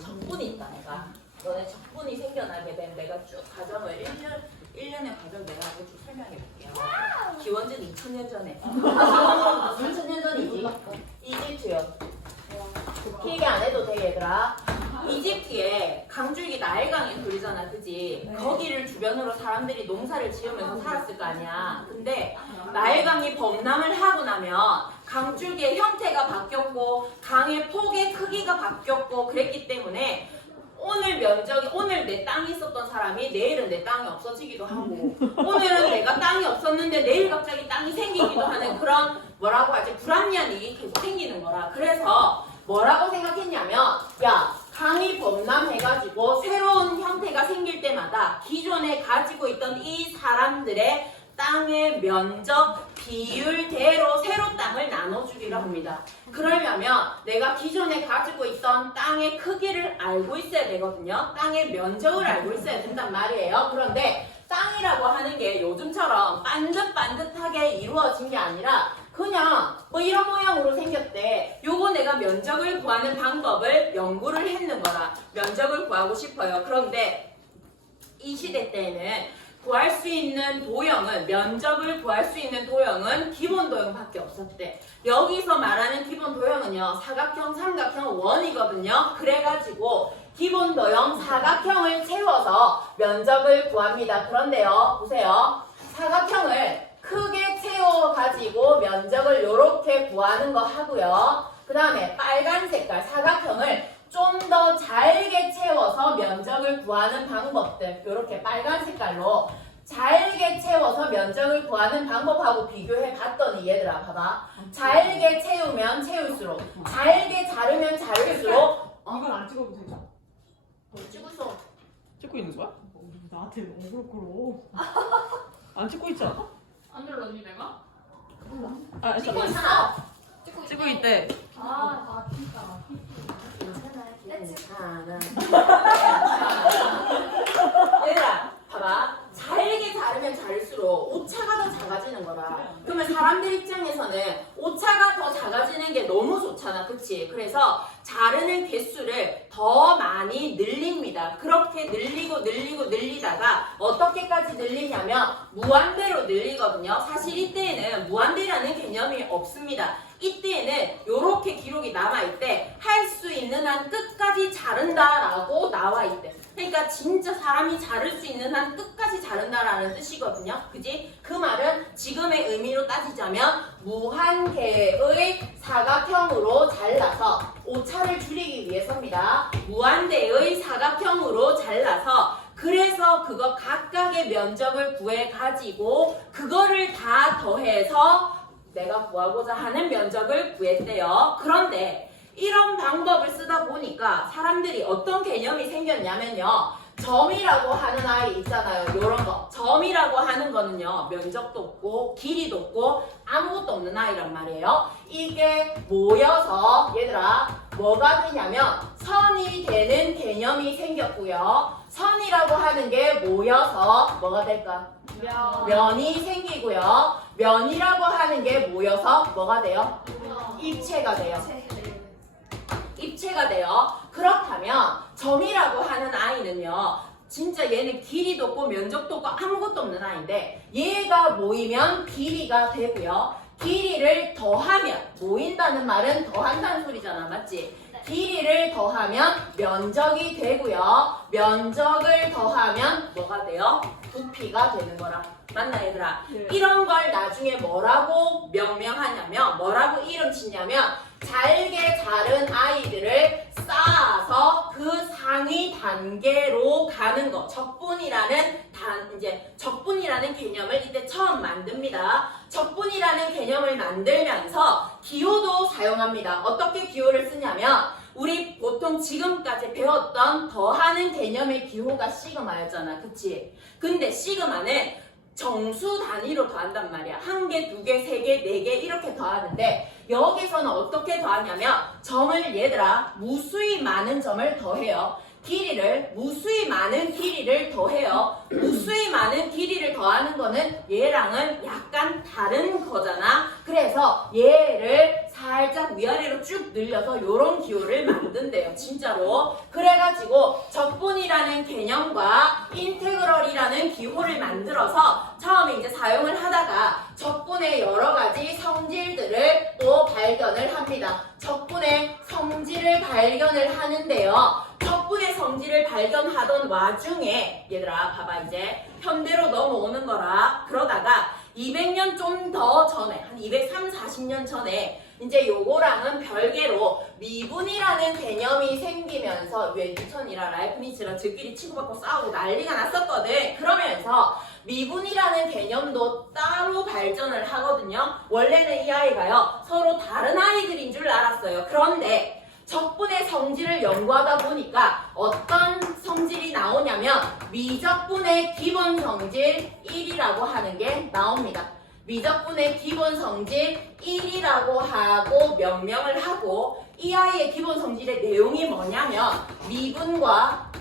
적분이 있다 내가. 너네 적분이 생겨나게 된 내가 쭉 과정을 1년의 과정을 내가 쭉 설명해 볼게요. 기원전 2000년 전에. 무슨 년 전이지? 이집트요. 길게 안 해도 돼 얘들아. 이집트에 강줄기 나일강이 흐르잖아, 그지? 거기를 주변으로 사람들이 농사를 지으면서 살았을 거 아니야. 근데 나일강이 범람을 하고 나면 강줄기의 형태가 바뀌었고 강의 폭의 크기가 바뀌었고 그랬기 때문에 오늘 내 땅이 있었던 사람이 내일은 내 땅이 없어지기도 하고 오늘은 내가 땅이 없었는데 내일 갑자기 땅이 생기기도 하는 그런 뭐라고 하지? 불합리한 일이 계속 생기는 거라. 그래서 뭐라고 생각했냐면 야 강이 범람해가지고 새로운 형태가 생길 때마다 기존에 가지고 있던 이 사람들의 땅의 면적 비율대로 새로 땅을 나눠주기로 합니다. 그러려면 내가 기존에 가지고 있던 땅의 크기를 알고 있어야 되거든요. 땅의 면적을 알고 있어야 된단 말이에요. 그런데 땅이라고 하는 게 요즘처럼 반듯반듯하게 이루어진 게 아니라 그냥 뭐 이런 모양으로 생겼대. 요거 내가 면적을 구하는 방법을 연구를 했는 거라. 면적을 구하고 싶어요. 그런데 이 시대 때에는 구할 수 있는 도형은 면적을 구할 수 있는 도형은 기본 도형밖에 없었대. 여기서 말하는 기본 도형은요. 사각형, 삼각형, 원이거든요. 그래가지고 기본 도형 사각형을 채워서 면적을 구합니다. 그런데요. 보세요. 사각형을 크게 채워가지고 면적을 이렇게 구하는 거 하고요. 그 다음에 빨간 색깔 사각형을 좀 더 잘게 채워서 면적을 구하는 방법들 이렇게 빨간 색깔로 잘게 채워서 면적을 구하는 방법하고 비교해 봤더니 얘들아 봐봐. 잘게 채우면 채울수록 잘게 자르면 자를수록 이건 안 찍어도 되죠? 찍고 있어. 찍고 있는 거야? 나한테 너무 그렇고. 안 찍고 있지 않아? 안 눌렀니 내가? 아, 찍고 잠깐만. 있어. 찍고 있대. 아 진짜. 괜찮아. 얘들아 봐봐. 잘게 자르면 자를수록 오차가 더 작아지는 거라. 그러면 사람들 입장에서는 오차가 더 작아지는 게 너무 좋잖아, 그치? 그래서 자르는 개수를 더 많이 늘립니다. 그렇게 늘리다가 어떻게까지 늘리냐면 무한대로 늘리거든요. 사실 이때에는 무한대라는 개념이 없습니다. 이때에는 이렇게 기록이 남아있대. 할 수 있는 한 끝까지 자른다라고 나와있대. 그러니까 진짜 사람이 자를 수 있는 한 끝까지 자른다라는 뜻이거든요. 그지? 그 말은 지금의 의미로 따지자면 무한대의 사각형으로 잘라서 오차를 줄이기 위해서입니다. 무한대의 사각형으로 잘라서 그래서 그거 각각의 면적을 구해가지고 그거를 다 더해서 내가 구하고자 하는 면적을 구했대요. 그런데 이런 방법을 쓰다 보니까 사람들이 어떤 개념이 생겼냐면요. 점이라고 하는 아이 있잖아요. 요런 거. 점이라고 하는 거는요. 면적도 없고 길이도 없고 아무것도 없는 아이란 말이에요. 이게 모여서 얘들아 뭐가 되냐면 선이 되는 개념이 생겼고요. 선이라고 하는 게 모여서 뭐가 될까? 면이 생기고요. 면이라고 하는 게 모여서 뭐가 돼요? 입체가 돼요. 입체가 돼요. 그렇다면 점이라고 하는 아이는요. 진짜 얘는 길이도 없고 면적도 없고 아무것도 없는 아이인데 얘가 모이면 길이가 되고요. 길이를 더하면 모인다는 말은 더한다는 소리잖아. 맞지? 길이를 더하면 면적이 되고요. 면적을 더하면 뭐가 돼요? 부피가 되는 거라. 맞나 얘들아? 네. 이런 걸 나중에 뭐라고 명명하냐면 뭐라고 이름 짓냐면 잘게 자른 아이들을 쌓아서 그 상위 단계로 가는 거. 적분이라는 적분이라는 개념을 이때 처음 만듭니다. 적분이라는 개념을 만들면서 기호도 사용합니다. 어떻게 기호를 쓰냐면 우리 보통 지금까지 배웠던 더하는 개념의 기호가 시그마였잖아. 그치? 근데 시그마는 정수 단위로 더한단 말이야. 한 개, 두 개, 세 개, 네 개 이렇게 더하는데 여기서는 어떻게 더하냐면 점을 얘들아 무수히 많은 점을 더해요. 길이를 무수히 많은 길이를 더해요. 무수히 많은 길이를 더하는 거는 얘랑은 약간 다른 거잖아. 그래서 얘를 살짝 위아래로 쭉 늘려서 요런 기호를 만든대요. 진짜로. 그래가지고 적분이라는 개념과 인테그럴이라는 기호를 만들어서 처음에 이제 사용을 하다가 적분의 여러 가지 성질들을 또 발견을 합니다. 적분의 성질을 발견을 하는데요. 적분의 성질을 발견하던 와중에 얘들아 봐봐 이제 현대로 넘어오는 거라. 그러다가 200년 좀 더 전에 한 230, 40년 전에 이제 요거랑은 별개로 미분이라는 개념이 생기면서 왜 뉴턴이랑 라이프니츠랑 저끼리 치고받고 싸우고 난리가 났었거든. 그러면서 미분이라는 개념도 따로 발전을 하거든요. 원래는 이 아이가요 서로 다른 아이들인 줄 알았어요. 그런데 적분의 성질을 연구하다 보니까 어떤 성질이 나오냐면 미적분의 기본 성질 1이라고 하는 게 나옵니다. 미적분의 기본 성질 1이라고 하고 명명을 하고 이 아이의 기본 성질의 내용이 뭐냐면 미분과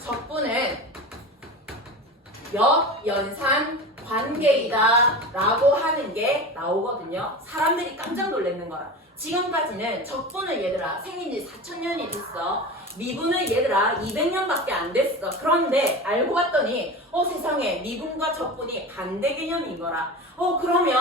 적분은 역연산 관계이다 라고 하는 게 나오거든요. 사람들이 깜짝 놀라는 거라. 지금까지는 적분을 얘들아 생긴 지 4,000년이 됐어. 미분을 얘들아 200년밖에 안 됐어. 그런데 알고 봤더니 세상에 미분과 적분이 반대 개념인 거라. 그러면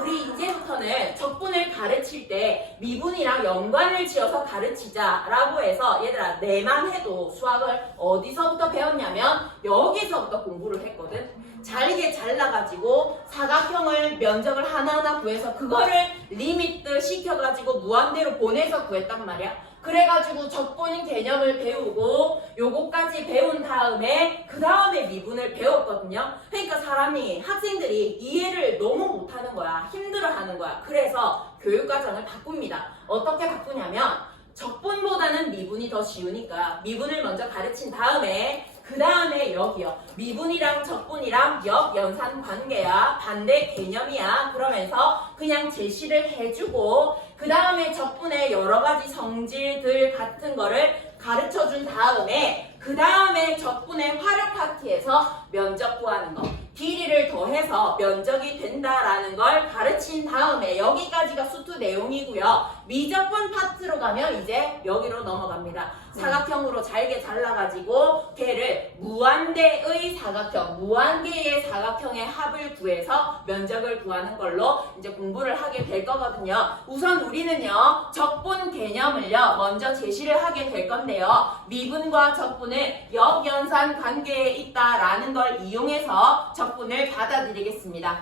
우리 이제부터는 적분을 가르칠 때 미분이랑 연관을 지어서 가르치자라고 해서 얘들아 내만 해도 수학을 어디서부터 배웠냐면 여기서부터 공부를 했거든. 잘게 잘라가지고 사각형을 면적을 하나하나 구해서 그거를 리미트 시켜가지고 무한대로 보내서 구했단 말이야. 그래가지고 적분 개념을 배우고 요거까지 배운 다음에 그 다음에 미분을 배웠거든요. 그러니까 사람이 학생들이 이해를 너무 못하는 거야. 힘들어하는 거야. 그래서 교육과정을 바꿉니다. 어떻게 바꾸냐면 적분보다는 미분이 더 쉬우니까 미분을 먼저 가르친 다음에 그 다음에 여기요. 미분이랑 적분이랑 역연산 관계야. 반대 개념이야. 그러면서 그냥 제시를 해주고 그 다음에 적분의 여러 가지 성질들 같은 거를 가르쳐 준 다음에 그 다음에 적분의 활용 파트에서 면적 구하는 거. 길이를 더해서 면적이 된다라는 걸 가르친 다음에 여기까지가 수투 내용이고요. 미적분 파트로 가면 이제 여기로 넘어갑니다. 사각형으로 잘게 잘라가지고 걔를 무한대의 사각형, 무한개의 사각형의 합을 구해서 면적을 구하는 걸로 이제 공부를 하게 될 거거든요. 우선 우리는요 적분 개념을요 먼저 제시를 하게 될 건데요. 미분과 적분은 역연산 관계에 있다라는 걸 이용해서 적분을 받아들이겠습니다.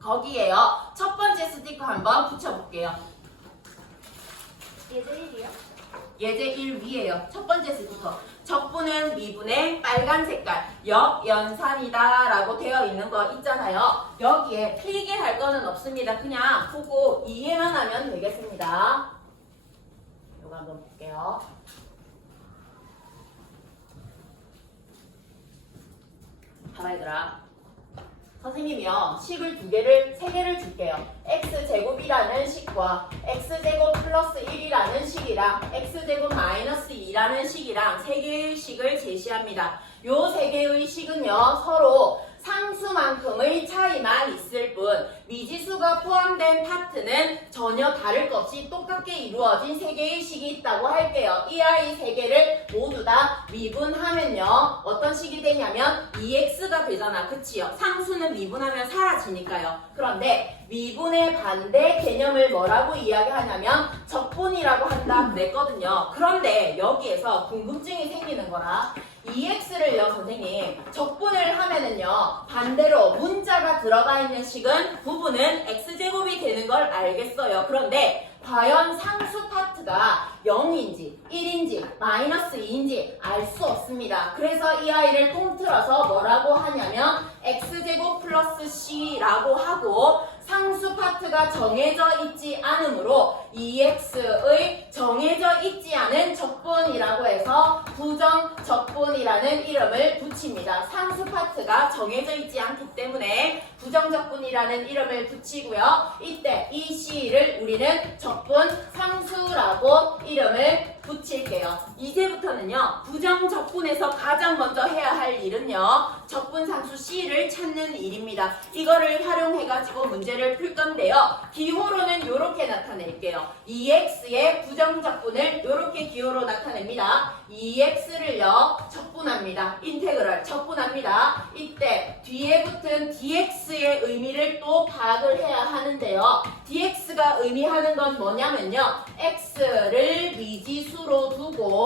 거기에요 첫 번째 스티커 한번 붙여볼게요. 예제 1이요? 예제 1 위에요. 첫 번째 스티커. 적분은 미분의 빨간 색깔 역연산이다 라고 되어 있는 거 있잖아요. 여기에 필기할 거는 없습니다. 그냥 보고 이해만 하면 되겠습니다. 이거 한번 볼게요. 봐봐 얘들아. 선생님이요 식을 세 개를 줄게요. x제곱이라는 식과 x제곱 플러스 1이라는 식이랑 x제곱 마이너스 2라는 식이랑 세 개의 식을 제시합니다. 요 세 개의 식은요 서로 상수만큼의 차이만 있을 뿐 미지수가 포함된 파트는 전혀 다를 것 없이 똑같게 이루어진 세 개의 식이 있다고 할게요. 이 아이 세 개를 모두 다 미분하면요 어떤 식이 되냐면 2x가 되잖아. 그치요? 상수는 미분하면 사라지니까요. 그런데 미분의 반대 개념을 뭐라고 이야기하냐면 적분이라고 한다 그랬거든요. 그런데 여기에서 궁금증이 생기는 거라. 2x를요 선생님 적분을 하면은요 반대로 문자가 들어가 있는 식은 부분은 x제곱이 되는 걸 알겠어요. 그런데 과연 상수 파트가 0인지 1인지 마이너스 2인지 알 수 없습니다. 그래서 이 아이를 통틀어서 뭐라고 하냐면 x제곱 플러스 c라고 하고 상수 파트가 정해져 있지 않으므로 2x의 정해져 있지 않은 적분이라고 해서 부정 적분이라는 이름을 붙입니다. 상수 파트가 정해져 있지 않기 때문에 부정적분이라는 이름을 붙이고요. 이때 이 C를 우리는 적분 상수라고 이름을 붙일게요. 이제부터는요. 부정적분에서 가장 먼저 해야 할 일은요. 적분 상수 C를 찾는 일입니다. 이거를 활용해가지고 문제를 풀 건데요. 기호로는 이렇게 나타낼게요. 2x의 부정적분을 이렇게 기호로 나타냅니다. 2x를요. 적분합니다. 인테그럴 적분합니다. 이때 뒤에 붙은 dx의 의미를 또 파악을 해야 하는데요. dx가 의미하는 건 뭐냐면요. x를 미지수로 두고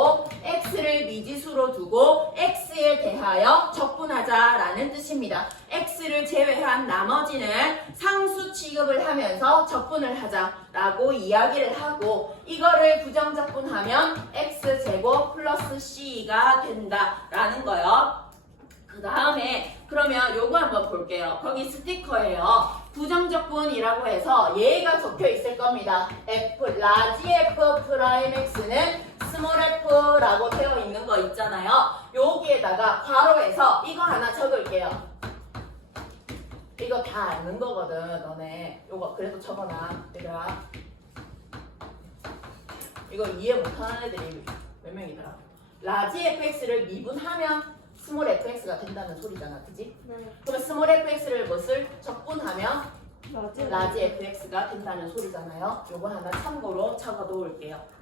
x에 대하여 적분하자라는 뜻입니다. x를 제외한 나머지는 상수 취급을 하면서 적분을 하자라고 이야기를 하고 이거를 부정적분하면 x제곱 플러스 c가 된다라는 거요. 그 다음에 그러면 요거 한번 볼게요. 거기 스티커예요. 부정적분이라고 해서 얘가 적혀 있을 겁니다. f, 라지 f 프라임 x는 스몰 f라고 되어 있는 거 있잖아요. 여기에다가 괄호에서 이거 하나 적을게요. 이거 다 아는 거거든, 너네. 요거 그래도 적어놔, 얘들아. 이거 이해 못하는 애들이 몇 명이더라? 라지 fx를 미분하면 스몰 fx가 된다는 소리잖아, 그지? 네. 그러면 스몰 fx를 무엇을 적분하면 라지. 라지 fx가 된다는 소리잖아요. 요거 하나 참고로 적어 놓을게요.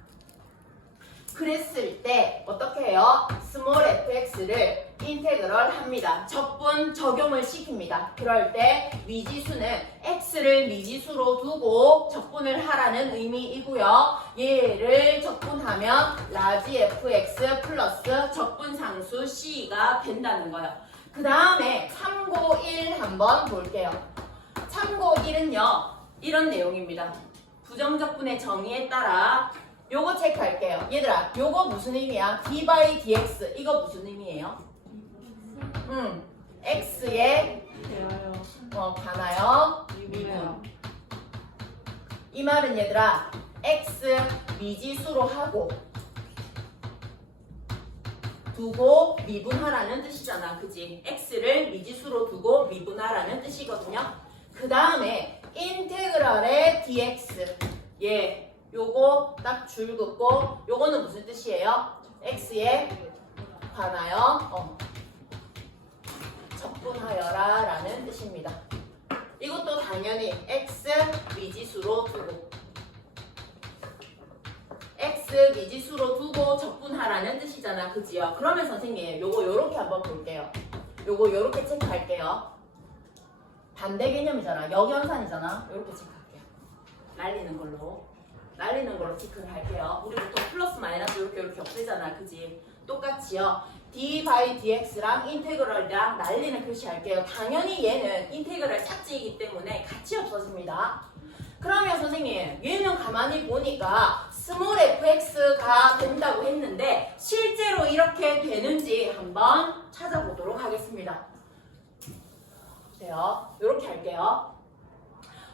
그랬을 때 어떻게 해요? 스몰 fx를 인테그럴 합니다. 적분 적용을 시킵니다. 그럴 때 미지수는 x를 미지수로 두고 적분을 하라는 의미이고요. 얘를 적분하면 라지 fx 플러스 적분상수 c가 된다는 거예요. 그 다음에 참고 1 한번 볼게요. 참고 1은요. 이런 내용입니다. 부정적분의 정의에 따라 요거 체크할게요. 얘들아, 요거 무슨 의미야? d by dx 이거 무슨 의미예요? x에 대하여. 관하여 미분해요. 이 말은 얘들아 x 미지수로 하고 두고 미분하라는 뜻이잖아, 그지? x를 미지수로 두고 미분하라는 뜻이거든요. 그 다음에 인테그럴의 dx 요거 딱 줄 긋고 요거는 무슨 뜻이에요? x에 관하여 적분하여라 라는 뜻입니다. 이것도 당연히 x 미지수로 두고 x 미지수로 두고 적분하라는 뜻이잖아, 그지요? 그러면 선생님 요거 요렇게 한번 볼게요. 요거 요렇게 체크할게요. 반대 개념이잖아, 역연산이잖아. 요렇게 체크할게요. 날리는 걸로 체크를 할게요. 우리 보통 플러스 마이너스 이렇게 없애잖아, 그지? 똑같이요. d by dx랑 인테그럴이랑 날리는 표시할게요. 당연히 얘는 인테그럴 삭제이기 때문에 같이 없어집니다. 그러면 선생님 얘는 가만히 보니까 스몰 fx가 된다고 했는데 실제로 이렇게 되는지 한번 찾아보도록 하겠습니다. 보세요. 이렇게 할게요.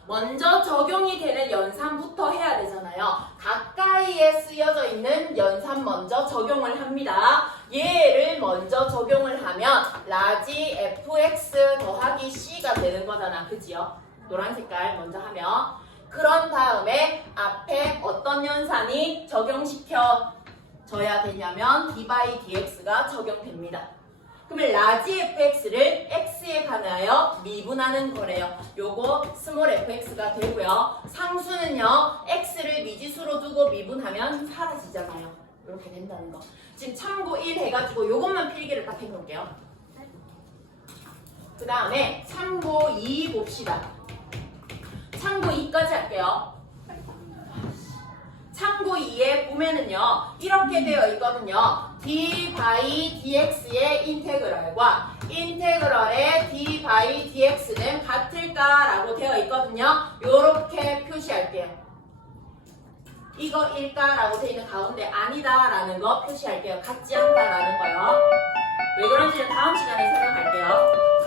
먼저 적용이 되는 연산부터 해야 되잖아요. 가까이에 쓰여져 있는 연산 먼저 적용을 합니다. 얘를 먼저 적용을 하면 라지 fx 더하기 c가 되는 거잖아, 그지요? 노란 색깔 먼저 하면 그런 다음에 앞에 어떤 연산이 적용시켜져야 되냐면 d by dx가 적용됩니다. 그러면 라지 fx를 x에 관하여 미분하는 거래요. 요거 스몰 fx가 되고요. 상수는요. x를 미지수로 두고 미분하면 사라지잖아요. 이렇게 된다는 거. 지금 참고 1 해가지고 요것만 필기를 딱 해놓을게요. 그 다음에 참고 2 봅시다. 참고 2까지 할게요. 참고 2에 보면은요. 이렇게 되어 있거든요. d by dx의 인테그럴과 인테그럴의 d by dx는 같을까라고 되어 있거든요. 요렇게 표시할게요. 이거일까라고 되어 있는 가운데 아니다라는 거 표시할게요. 같지 않다라는 거요. 왜 그런지는 다음 시간에 설명할게요.